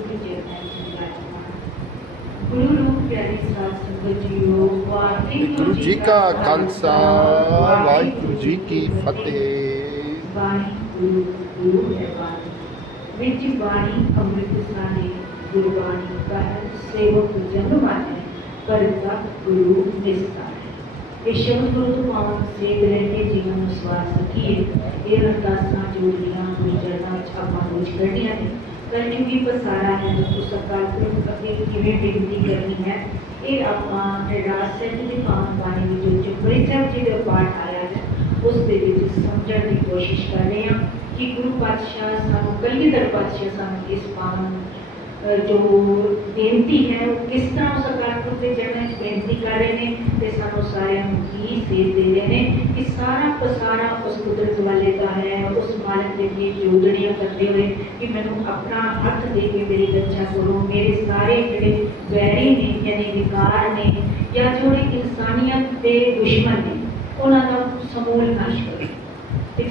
गुरु जी गुरु रूप प्यारी साध संगत जीओ वाहिगुरु जी का खालसा वाहिगुरु जी की फतेह। वाहिगुरु गुरु है वाणी विच वाणी अमृत साने गुरबाणी का सेवक जन माने पर गुरु निस्तार है। इस शब्द गुरु तो पावन सेव रहते जीवन में सवार सकीए ये अरदासां जोड़ियां गुरु चरणां च आपां रोज करनियां ने कल क्योंकि पसारा है तो सरकार को अगे किवें बेनती करनी है ये आपां रहरास साहिब दी पावन बाणी विचों चौपड़ी साहिब जी दा पाठ आया है उस दे विच समझण दी कोशिश कर रहे हैं कि गुरु पातशाह सानूं कलगीधर पातशाह सानूं इस पावन जो बेनती है वो किस तरह उस अकालपुर के चरणों में बेनती कर रहे हैं तो सानू सारे की सेध दे रहे हैं कि सारा पसारा उस कुदरत वाले का है उस मालिक के लिए जोड़नियां करते हुए कि मैनू अपना हथ दे के मेरी रक्षा करो मेरे सारे जोड़े वैरी ने यानी विकार ने या जोड़े इंसानियत के दुश्मन ने उन्होंने समूल नाश करो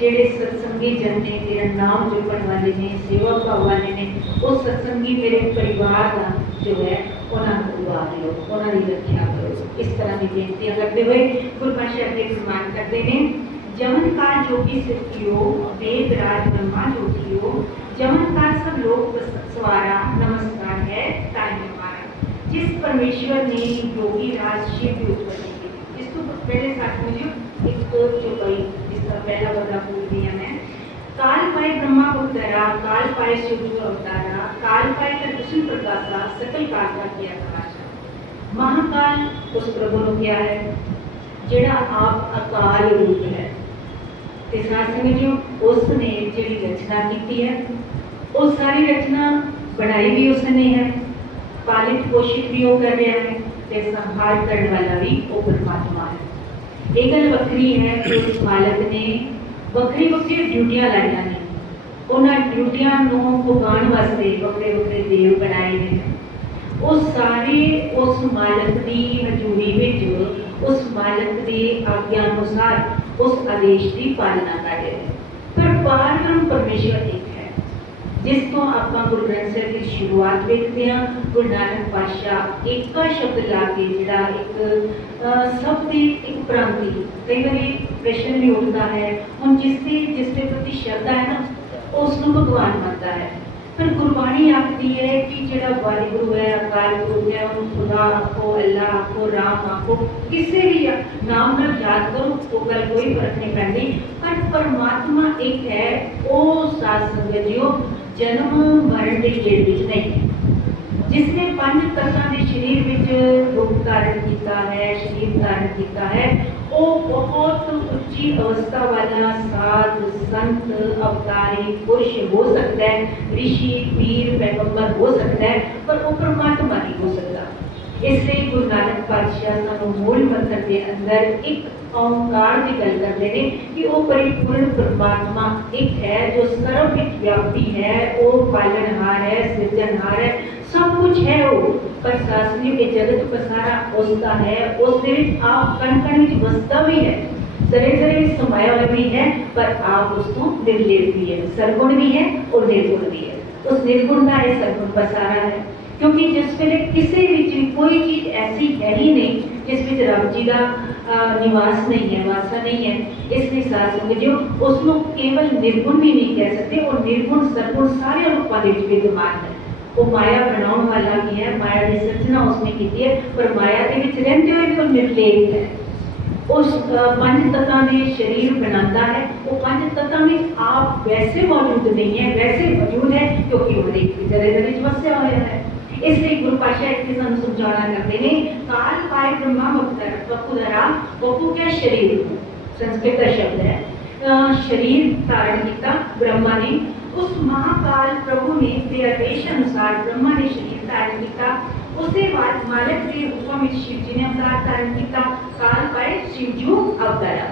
जेडे सत्संगी जन ने तेरा नाम जपण वाले ने सेवा भाव वाले ने उस सत्संगी मेरे परिवार का जो है उन्होंने उबार लो उन्होंने रक्षा करो इस तरह की बेनतियां करते हुए गुरु पातशाह के सम्मान करते हैं। जमन काल जोगी सिरकियो वेद राज ब्रह्मा ज्योतियो जमन काल सब लोग सवारा नमस्कार है ताई हमारा जिस परमेश्वर ने योगी राज शिव की उत्पत्ति की जिसको पहले साथ में एक जो कई पहला बदला बोल दिया मैं काल पाए ब्रह्मा अवतारा काल पाए शिव अवतारा काल पाए कृष्ण प्रकाशा सकल काल का किया तमाशा महाकाल उस प्रभु ने क्या है जेड़ा आप अकाल रूप है ते साथ समझियो उसने जेड़ी रचना की है वो सारी रचना बनाई भी उसने है पालित पोषित भी वो कर रहा है ते संहार करने वाला भी वो परमात्मा है। एक गल वक्री है कि उस मालिक ने वक्री वक्री ड्यूटियां लाइया ने उन्होंने ड्यूटियां पुगाण वास्ते वक्रे वक्रे देव बनाए हैं वो सारे उस मालिक की हजूरी विच उस मालिक के आज्ञा अनुसार उस आदेश की पालना कर रहे हैं पर पारब्रह्म परमेश्वर एक है जिस तो आप गुरु ग्रंथ साहिब की शुरुआत देखते हैं गुरु नानक पातशाह एक शब्द ला के जिहड़ा एक सब की एक प्रांति कई बार प्रश्न भी उठता है हम जिसके प्रति श्रद्धा है ना उसको भगवान मानता है पर गुरबाणी आखती है कि जिहड़ा वाहिगुरु है अकाल गुरु है उन खुदा आखो अल्लाह आखो राम आखो किसी भी नाम नाल याद करो वो गल कोई फर्क नहीं पैंदी पर परमात्मा एक है वो साध संगत जीओ जन्म मरण के गेड़ विच नहीं जिसने पंज तत्तां के शरीर विच रूप धारण किया है शरीर धारण किया है वो बहुत उच्ची अवस्था वाला साध संत अवतारी पुरुष हो सकता है ऋषि पीर पैगंबर हो सकता है पर वो परमात्मा नहीं हो सकता। इसलिए गुरु नानक पातशाह सानू मूल मंत्र के अंदर एक ओंकार की गल करते हैं कि वो परिपूर्ण परमात्मा एक है जो सर्वव्यापी है वो पालनहार है सृजनहार है सब कुछ है वो पर शासनिक के जगत पसारा उसका है उस आप कण कण में वसता भी है जरे जरे समाया हुआ भी है पर आप उसको निर्लेप भी है सरगुण भी है और निर्गुण भी है उस निर्गुण का ये सरगुण पसारा है क्योंकि जिस वेले किसी भी कोई चीज ऐसी है ही नहीं जिस विच रब जी का निवास नहीं है वासा नहीं है इसलिए साथ समझियो उसको केवल निर्गुण भी नहीं कह सकते और निर्गुण सरगुण सारे रूपों के विद्यमान है वो माया बनाने वाला भी है माया की सृजना उसने की है पर माया के विच रहते हुए भी वो निर्लेप है उस पंच तत्तां के शरीर बनाता है वो पंच तत्तां में आप वैसे मौजूद नहीं है वैसे मौजूद है क्योंकि वो एक जगह जगह वसया हुआ है। इसलिए गुरु पातशाह एक किस्म समझाना करते हैं काल पाए ब्रह्मा वपुधरा वपु क्या शरीर संस्कृत का शब्द है शरीर धारण किया ब्रह्मा ने उस महाकाल प्रभु ने तेरा देश अनुसार ब्रह्मा ने शरीर धारण किया उसके बाद मालिक के रूप में शिव जी ने अवतार धारण किया काल पाए शिवजू अवतारा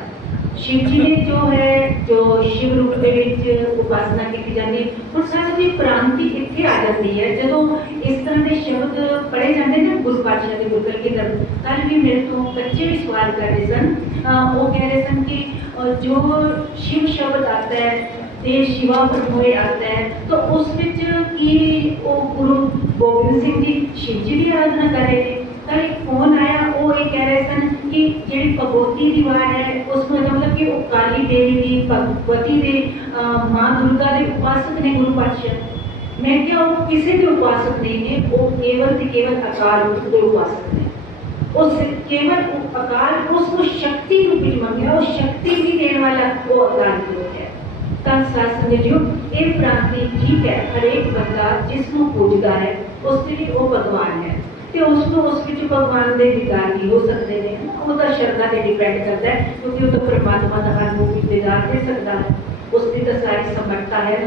शिव जी ने जो शिव रूप के उपासना की जाती है और सारी क्रांति इतने आ जाती है जो इस तरह के शब्द पढ़े जाते हैं ना गुरु पातशाह के गुरगल की तरफ कल भी मेरे तो बच्चे भी सवाल कर रहे सन वो कह रहे सन कि जो शिव शब्द आता है ते शिवा प्रभुए आता है तो उस विच की वो गुरु गोबिंद सिंह जी शिव जी की आराधना कर रहे थे। कल एक फोन आया, वो ये कह रहे सन कि जी भगवती की वार है उसमें मतलब कि वो काली देवी की भगवती के माँ दुर्गा के उपासक ने गुरु पातशाह। मैं क्या वो किसी के उपासक नहीं है, वो केवल अकाल रूप के उपासक ने। उस केवल अकाल उसको शक्ति रूप मंगया, उस शक्ति भी देने वाला वो अकाल रूप है। तन शासन जो ये प्रांति ठीक है, हर एक बंदा जिसको पूजता है उसके लिए वो भगवान है ਤੇ ਉਸ ਨੂੰ ਉਸ ਵਿੱਚ ਭਗਵਾਨ ਦੇ ਵਿਕਾਰ ਵੀ ਹੋ ਸਕਦੇ ਨੇ। ਉਹਦਾ ਸ਼ਰਧਾ ਤੇ ਡਿਪੈਂਡ ਕਰਦਾ ਹੈ, ਕਿਉਂਕਿ ਉਹ ਤਾਂ ਪਰਮਾਤਮਾ ਦਾ ਹਰ ਰੂਪ ਵਿੱਚ ਵਿਕਾਰ ਦੇ ਸਕਦਾ ਹੈ, ਉਸ ਦੀ ਤਾਂ ਸਾਰੀ ਸਮਰੱਥਾ ਹੈ।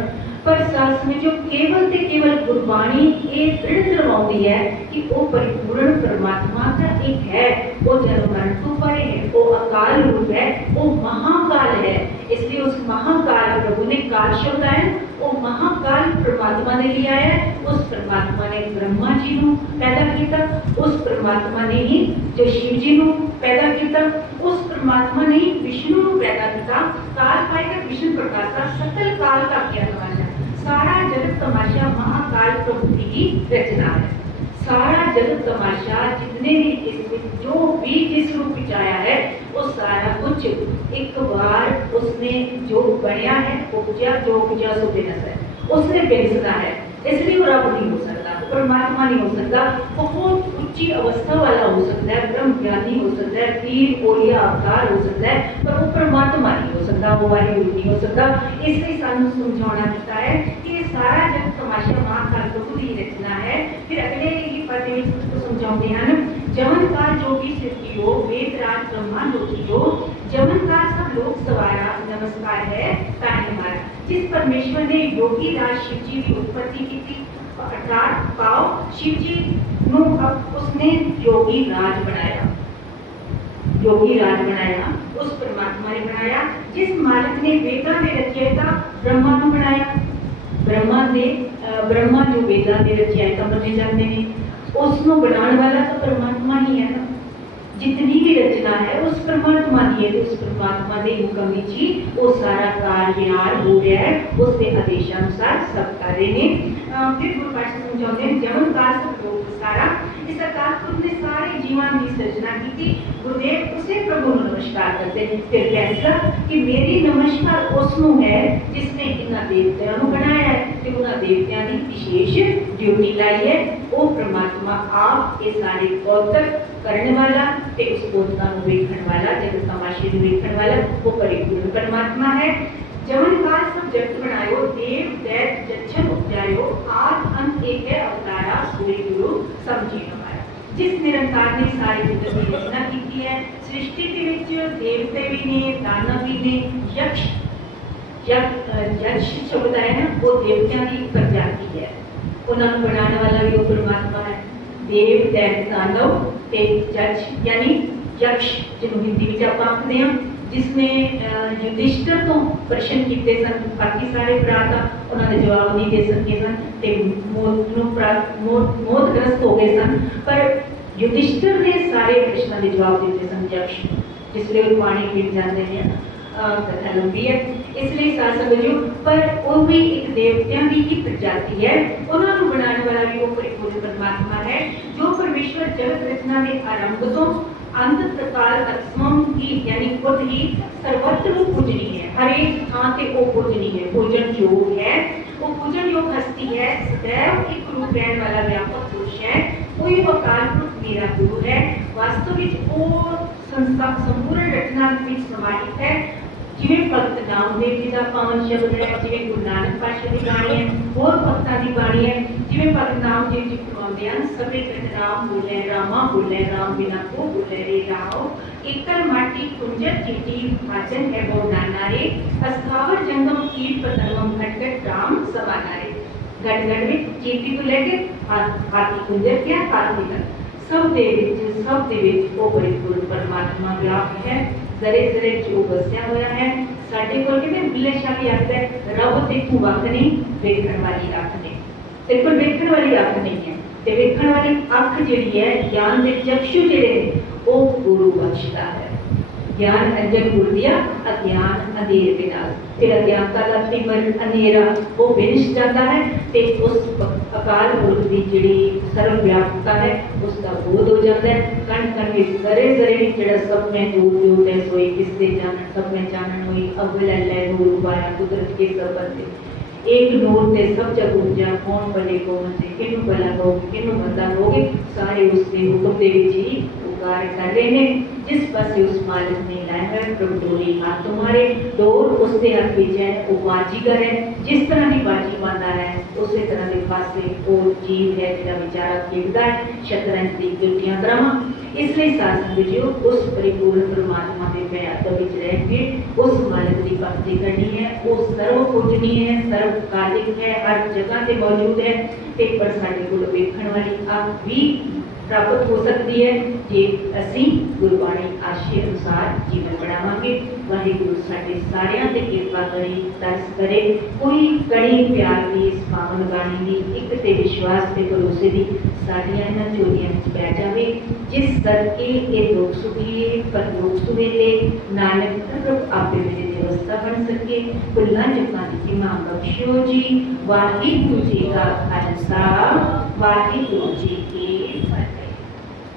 पर सास में जो केवल ते केवल गुरबाणी ये दृढ़ करवाती है कि वो परिपूर्ण परमात्मा का एक है, वो जन्म मरण तो परे है, वो अकाल रूप है, वो महाकाल है। इसलिए उस महाकाल प्रभु ने काल शब्द है, वो महाकाल परमात्मा ने लिया है। उस परमात्मा ने ब्रह्मा जी को पैदा किया, उस परमात्मा ने ही जो शिव जी को पैदा किया, उस परमात्मा ने ही विष्णु को पैदा किया। काल पाएगा विष्णु प्रकाश का सकल काल का क्या तमाशा, सारा जगत तमाशा महाकाल प्रभु की रचना है। सारा जगत तमाशा जितने भी इसमें जो भी जिस रूप में आया है वो सारा कुछ एक बार उसने जो बनया है उपजा जो उपजा सो बेनस है, उसने बेचना है। इसलिए वो रब नहीं हो सकता, परमात्मा नहीं हो सकता। बहुत उच्ची अवस्था वाला हो सकता है, ब्रह्म ज्ञानी हो सकता है, पीर ओलिया अवतार हो सकता है, पर वो परमात्मा नहीं हो सकता, वो वाहिगुरु नहीं हो सकता। इसलिए सानू समझाना चाहता है कि ये सारा जगत तमाशा महाकाल प्रभु की रचना है। फिर अगले ही पद में उसको समझाते हैं, जमन काल जोगी सृष्टियो वेद राज ब्रह्मा लोकियो, जमन काल सब लोग सवारा नमस्कार है ताने हमारा। जिस परमेश्वर ने योगी राज शिव जी की उत्पत्ति की थी, अर्थात पाओ शिव जी नु अब उसने योगी राज बनाया, योगी राज बनाया, उस परमात्मा ने बनाया। जिस मालिक ने वेदा ने रचयिता ब्रह्मा को बनाया, ब्रह्मा जो वेदा ने रचयिता बने जाते हैं, उसको बनाने वाला तो परमात्मा ही है ना। जितनी भी रचना है उस परमात्मा की है, तो उस परमात्मा के हुक्म विच ही वो सारा कार्य हो रहा है, उसके आदेशानुसार सब कार्य ने। फिर गुरु पातशाह समझाते हैं, जमन काल सब लोग सारा, इस अकाल पुरुष ने सारे जीवन की सृजना की थी। गुरुदेव उसे प्रभु नमस्कार करते हैं। फिर फैसला कि मेरी नमस्कार उसनों है जिसने इन्होंने देवताओं को बनाया है, कि उन्होंने देवताओं की विशेष ड्यूटी लाई है। वो परमात्मा आप ये सारे कौतक करने वाला ते उस कौतका को देखने वाला, जगत तमाशे को देखने वाला वो परिपूर्ण परमात्मा है। जमन काल सब जगत बनायो, देव दैत जच्छन उपजायो, आद अंत एक है अवतारा सूर्य गुरु समझी हमारा। जिस निरंकार ने सारी जगत की रचना की है, सृष्टि के विच देवते भी ने, दानव भी ने, यक्ष यक्ष शब्द है ना, वो देवताओं की प्रजाति है, उन्होंने बनाने वाला भी वो परमात्मा है। देव दैत दानव ते जक्ष यानी यक्ष जिन्होंने हिंदी में आप आखते हैं, जिसने युधिष्ठिर तो प्रश्न किए सन, बाकी सारे भरा उन्होंने जवाब नहीं दे सके सन, ते मौतग्रस्त हो गए सन। पर युधिष्ठिर ने सारे प्रश्नों के जवाब दिए सन यक्ष, जिसलिए पानी पी जाते हैं, कथा लंबी है इसलिए साथ समझो। पर वो भी एक देवताओं की ही प्रजाति है, उन्होंने बनाने वाला भी वो परिपूर्ण परमात्मा है। जो परमेश्वर जगत रचना के आरंभ तो अंत प्रकार तत्सम की यानी खुद ही सर्वत्र पूजनी है, हर एक स्थान पे वो पूजनी है, पूजन योग है, वो पूजन योग हस्ती है, सदैव एक रूप रहने वाला व्यापक पुरुष है। कोई वो काल पुरुष मेरा गुरु है, वास्तविक वो संसार संपूर्ण रचना में समाहित है। जिवें भगत नामदेव जी का पावन शब्द है, जिवें गुरु नानक पातशाह की बाणी है, और भक्तां की बाणी है। जिवें भगत नामदेव जी फरमाते हैं, सबे कट राम बोले रामा बोले राम बिना को बोले रे राहो, एकल माटी कुंजर चीटी भाजन है बहु नाना रे, अस्थावर जंगम कीट पतंगम घट घट राम समाना रे। घट घट में चीटी को लेके हाथी कुंजर क्या हाथी तक सब दे विच वो परिपूर्ण परमात्मा व्याप्त है। जरे जरे जो बसया हुआ है साडे कोल कहते बिल्ले शाह की आखदा है, रब देखू वक्त नहीं देखण वाली अख नहीं, तेरे कोल देखण वाली अख नहीं है, ते देखण वाली अख जिहड़ी है ज्ञान दे चक्षु जिहड़े ने वो गुरु बख्शदा है। ਗਿਆਨ ਅੰਜਨ ਗੁਰ ਦਿਆ ਅਗਿਆਨ ਅੰਧੇਰ ਵਿਨਾਸ਼। ਫਿਰ ਅਗਿਆਨਤਾ ਦਾ ਤਿਮਰ ਹਨੇਰਾ ਉਹ ਵਿਨਿਸ਼ ਜਾਂਦਾ ਹੈ ਤੇ ਉਸ ਅਕਾਲ ਪੁਰਖ ਦੀ ਜਿਹੜੀ ਸਰਵ ਵਿਆਪਕਤਾ ਹੈ ਉਸ ਦਾ ਬੋਧ ਹੋ ਜਾਂਦਾ ਹੈ। ਕਣ ਕਣ ਵਿੱਚ ਜ਼ਰੇ ਜ਼ਰੇ ਵਿੱਚ ਜਿਹੜਾ ਸਭ ਮੈਂ ਜੋਤ ਜੋਤ ਹੈ ਸੋਈ ਕਿਸਤੇ ਜਾਣਨ ਸਭ ਮੈਂ ਜਾਣਨ ਹੋਈ ਅਵਲ ਲੈ ਨੂਰ ਉਬਾਇਆ ਕੁਦਰਤ ਕੇ ਸਭ ਬੰਦੇ एक नूर ते सब जग उपजा कौन भले कौन से किन्नू भला लोग किन्नू मंदा लोग सारे उसके हुक्म दे विच ही पुकार कर रहे हैं। जिस पासे उस मालिक ने लाया है प्रभु डोरी हाथ तुम्हारे डोर उसके हाथ विच है वो बाजीगर है। जिस तरह की बाजी पाता है उसी तरह के पासे वो जीव है जिहड़ा बेचारा खेलता है शतरंज की गिल्टियां करावां। इसलिए साधन विचो उस परिपूर्ण परमात्मा के प्यार विच रह के उस मालिक की भक्ति करनी है। वो सर्व पूजनीय है सर्व कालिक है हर जगह से मौजूद है ते पर साडे कोल वेखण वाली अख भी प्राप्त हो सकती है जे असीं गुरबाणी आशे अनुसार जीवन बनावांगे। वाहिगुरु साडे सारियां ते किरपा करे तरस करे कोई कड़ी प्यार की इस पावन बाणी की एक ते विश्वास ते भरोसे की साडियां इन्हां चोरियां विच पै जावे जिस करके ये लोक सुखीए परलोक सुहेले नानक प्रभ आपे मेरे व्यवस्था बन सके। भुल्लां चुकां दी खिमा बख्शियो जी। वाहिगुरु जी का खालसा वाहिगुरु जी